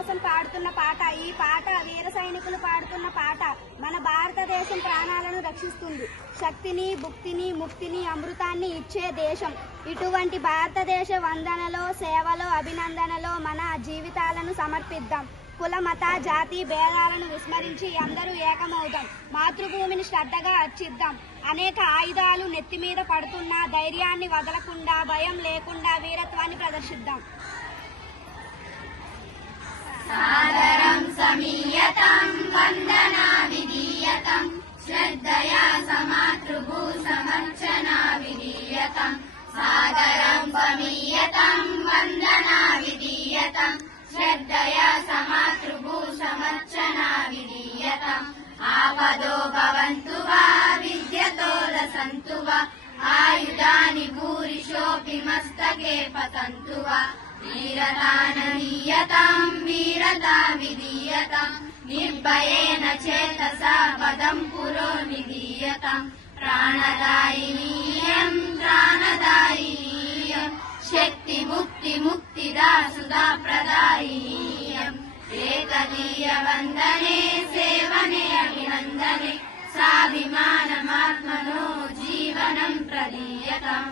కోసం పాడుతున్న పాట. ఈ పాట వీర సైనికులు పాడుతున్న పాట. మన భారతదేశం ప్రాణాలను రక్షిస్తుంది. శక్తిని, భుక్తిని, ముక్తిని, అమృతాన్ని ఇచ్చే దేశం. ఇటువంటి భారతదేశ వందనలో, సేవలో, అభినందనలో మన జీవితాలను సమర్పిద్దాం. కుల, మత, జాతి భేదాలను విస్మరించి అందరూ ఏకమవుదాం. మాతృభూమిని శ్రద్ధగా అర్చిద్దాం. అనేక ఆయుధాలు నెత్తి మీద పడుతున్నా ధైర్యాన్ని వదలకుండా, భయం లేకుండా వీరత్వాన్ని ప్రదర్శిద్దాం. సాదరం సమీయతం వందనా విధీయతం శ్రద్ధయా సమాతృభూ సమర్చనా విధీయతం. సాదరం సమీయతం వందనా విధీయతం శ్రద్ధయా సమాతృభూ సమర్చనా విధీయతం. ఆపదో భవంతు వా విద్యతో రసంతు వా ఆయుధాని భూరిశోऽपि మస్తకే పతంతు వా. వీరతాననీయతం వీరతా విధీయతం నిర్భయేన చేతసా పదం పురో నిధీయతం. ప్రాణదాయినీయం ప్రాణదాయినీయం శక్తి ముక్తి ముక్తిదా సుధా ప్రదాయినీయం. ఏకదీయ వందనే సేవనే అభినందనే సాభిమానమాత్మనో జీవనం ప్రదీయతం.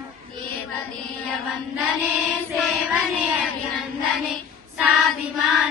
ఏకదీయ వందనే సేవనే అభినందనే సాభిమాన